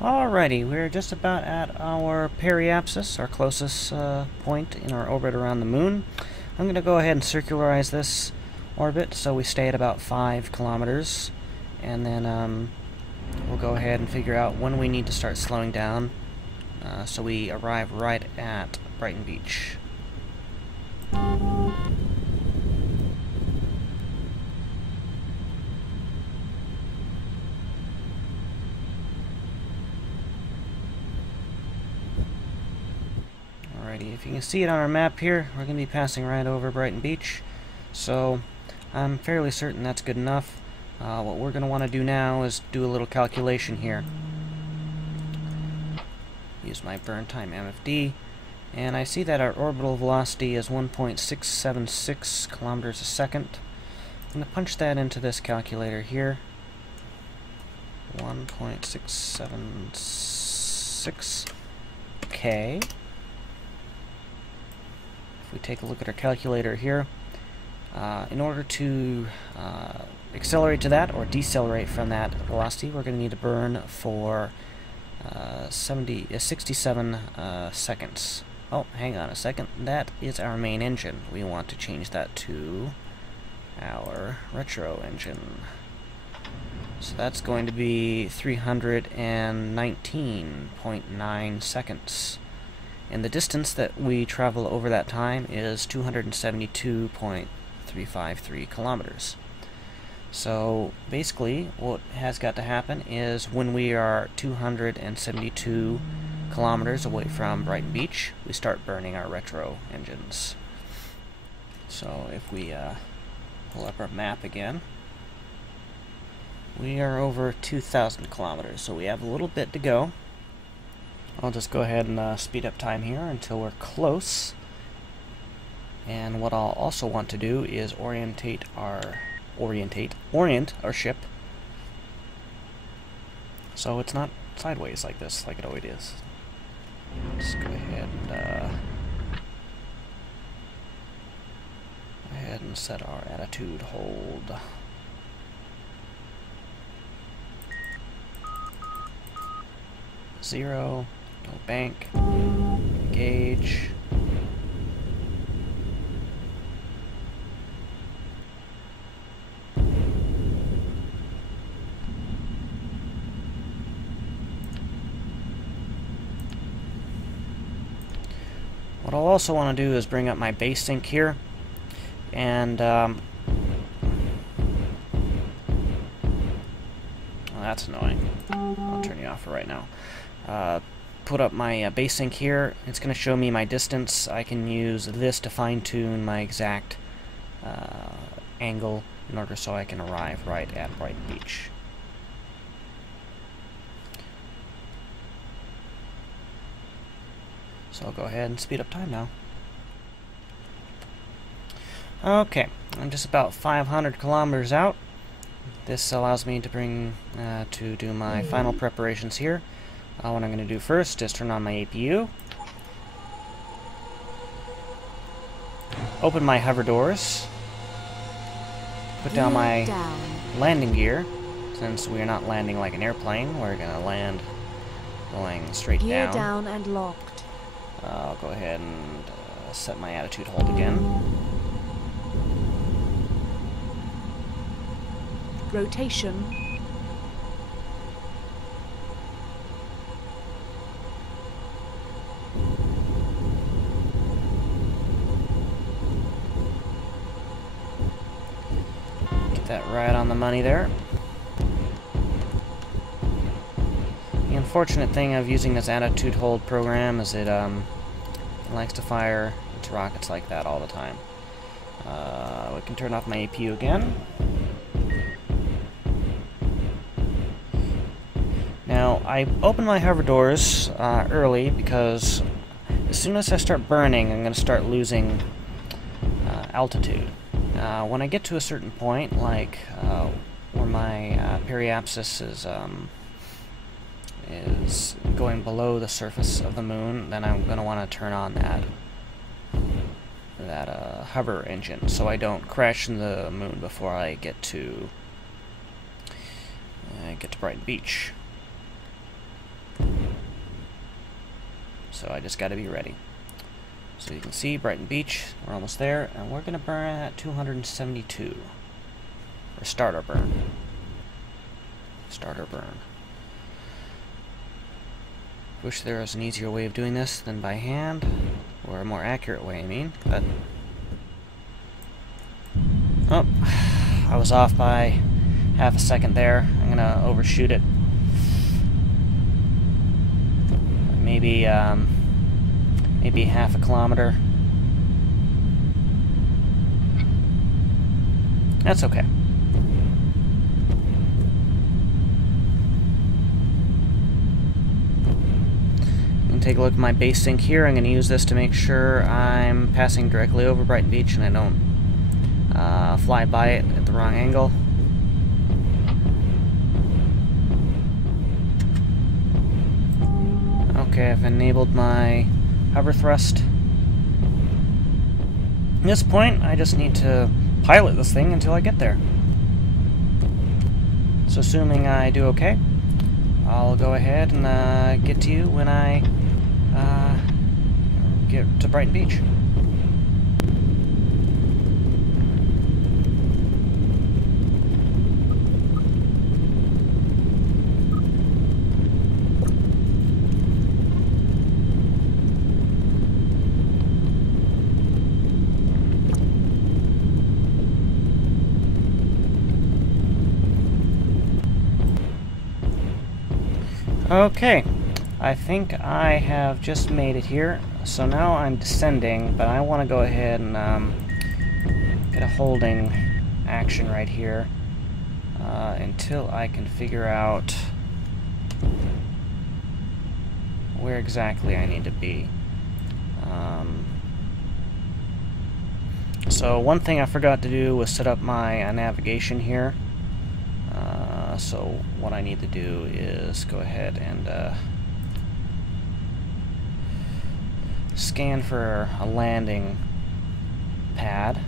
Alrighty, we're just about at our periapsis, our closest point in our orbit around the moon. I'm going to go ahead and circularize this orbit so we stay at about 5 kilometers, and then we'll go ahead and figure out when we need to start slowing down so we arrive right at Brighton Beach. Alrighty, if you can see it on our map here, we're going to be passing right over Brighton Beach, so I'm fairly certain that's good enough. What we're going to want to do now is do a little calculation here. Use my burn time MFD, and I see that our orbital velocity is 1.676 kilometers a second. I'm going to punch that into this calculator here. 1.676 K. If we take a look at our calculator here, in order to accelerate to that or decelerate from that velocity, we're going to need to burn for 67 seconds. Oh, hang on a second. That is our main engine. We want to change that to our retro engine. So that's going to be 319.9 seconds. And the distance that we travel over that time is 272.353 kilometers. So basically what has got to happen is when we are 272 kilometers away from Brighton Beach, we start burning our retro engines. So if we pull up our map again, we are over 2,000 kilometers, so we have a little bit to go. I'll just go ahead and speed up time here until we're close. And what I'll also want to do is orient our ship so it's not sideways like this, like it always is. Let's go ahead and set our attitude hold. Zero. No bank. Engage. What I'll also want to do is bring up my base sync here, and well, that's annoying. I'll turn you off for right now. Put up my base sync here. It's going to show me my distance. I can use this to fine-tune my exact angle in order so I can arrive right at Brighton Beach. So I'll go ahead and speed up time now. Okay, I'm just about 500 kilometers out. This allows me to do my final preparations here. What I'm going to do first is turn on my APU, open my hover doors, put down my landing gear. Since we're not landing like an airplane, we're going to land going straight down. Gear down and locked. I'll go ahead and set my attitude hold again. Rotation. Get that right on the money there. The unfortunate thing of using this attitude hold program is it likes to fire its rockets like that all the time. We can turn off my APU again. Now, I opened my hover doors early because as soon as I start burning, I'm going to start losing altitude. When I get to a certain point, like where my periapsis is going below the surface of the moon, then I'm going to want to turn on that hover engine so I don't crash in the moon before I get to Brighton Beach. So I just got to be ready. So you can see Brighton Beach, we're almost there, and we're going to burn at 272. Or start our burn. Start our burn. Wish there was an easier way of doing this than by hand, or a more accurate way, I mean, but... Oh, I was off by half a second there. I'm going to overshoot it. Maybe, maybe half a kilometer. That's okay. Take a look at my base sync here. I'm going to use this to make sure I'm passing directly over Brighton Beach and I don't fly by it at the wrong angle. Okay, I've enabled my hover thrust. At this point, I just need to pilot this thing until I get there. So assuming I do okay, I'll go ahead and get to you when I get to Brighton Beach. Okay, I think I have just made it here. So now I'm descending, but I want to go ahead and get a holding action right here until I can figure out where exactly I need to be. So one thing I forgot to do was set up my navigation here. So what I need to do is go ahead and scan for a landing pad.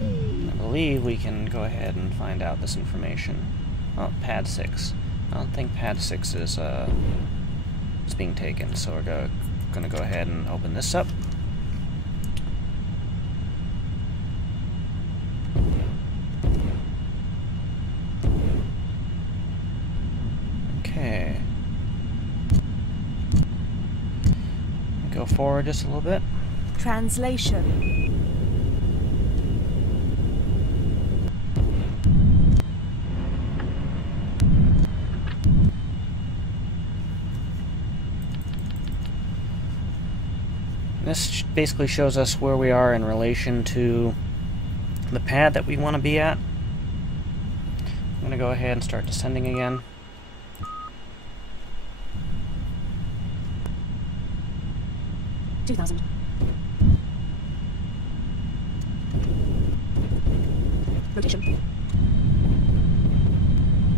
I believe we can go ahead and find out this information. Oh, pad 6. I don't think pad 6 is being taken, so we're going to go ahead and open this up. Okay. Go forward just a little bit. Translation. This basically shows us where we are in relation to the pad that we want to be at. I'm going to go ahead and start descending again. Rotation.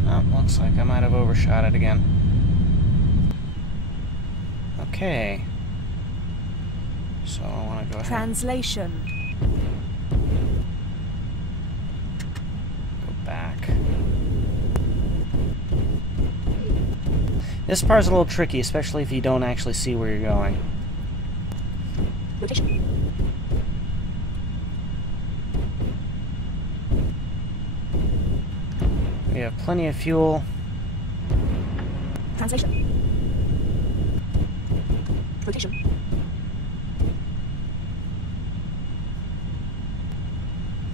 Oh, looks like I might have overshot it again. Okay. So I want to go ahead. Translation. Go back. This part's a little tricky, especially if you don't actually see where you're going. Rotation. We have plenty of fuel. Translation. Rotation.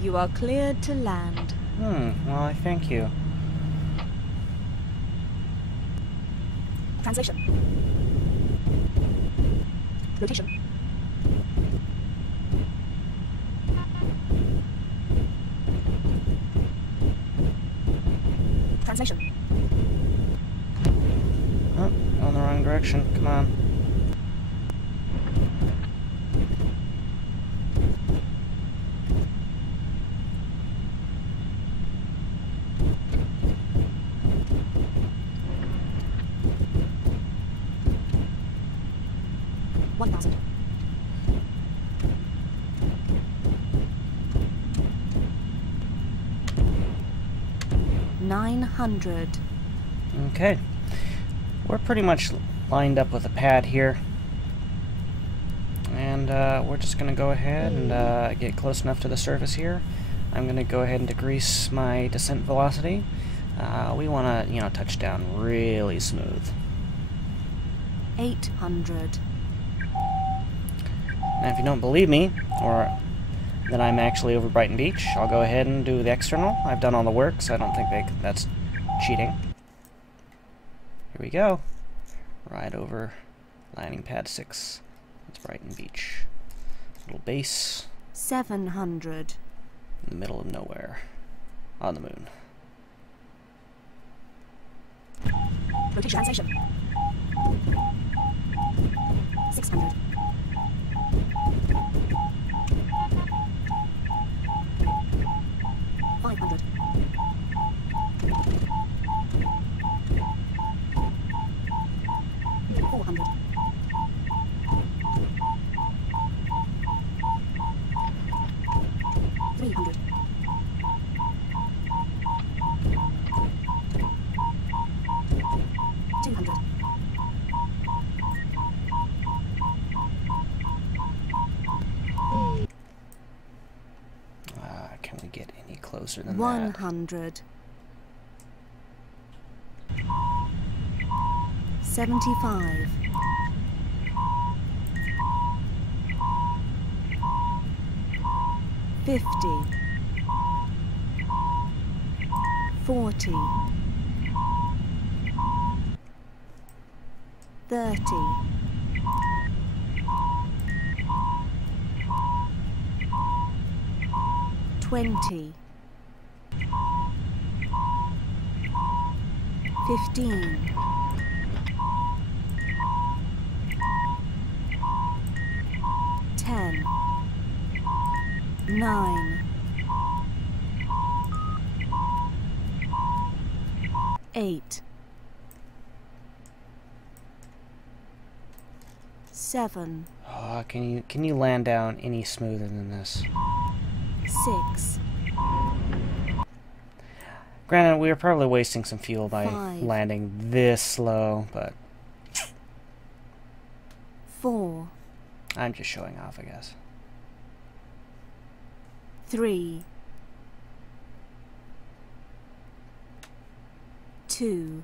You are cleared to land. Well, I thank you. Translation. Rotation. Translation. Oh, going the wrong direction. Come on. $900. Okay. We're pretty much lined up with a pad here. And we're just going to go ahead and get close enough to the surface here. I'm going to go ahead and decrease my descent velocity. We want to, you know, touch down really smooth. 800. Now, if you don't believe me, or that I'm actually over Brighton Beach, I'll go ahead and do the external. I've done all the work, so I don't think that's cheating. Here we go. Right over landing pad 6. It's Brighton Beach. Little base. 700. In the middle of nowhere. On the moon. Rotation translation. 600. 500. 400. 300. 200. Can we get any closer than 100. 75. 50. 40. 30. 20. 15. 10. 9. 8. 7. Oh, can you land down any smoother than this? 6. Granted, we are probably wasting some fuel by 5. landing this slow, but 4. I'm just showing off, I guess. 3. 2.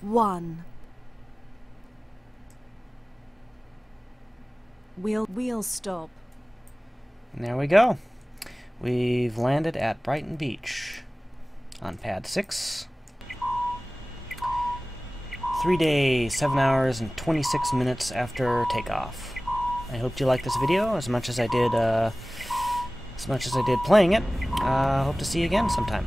1. Wheel stop. And there we go. We've landed at Brighton Beach on pad 6. 3 days, 7 hours, and 26 minutes after takeoff. I hope you liked this video as much as I did playing it. Hope to see you again sometime.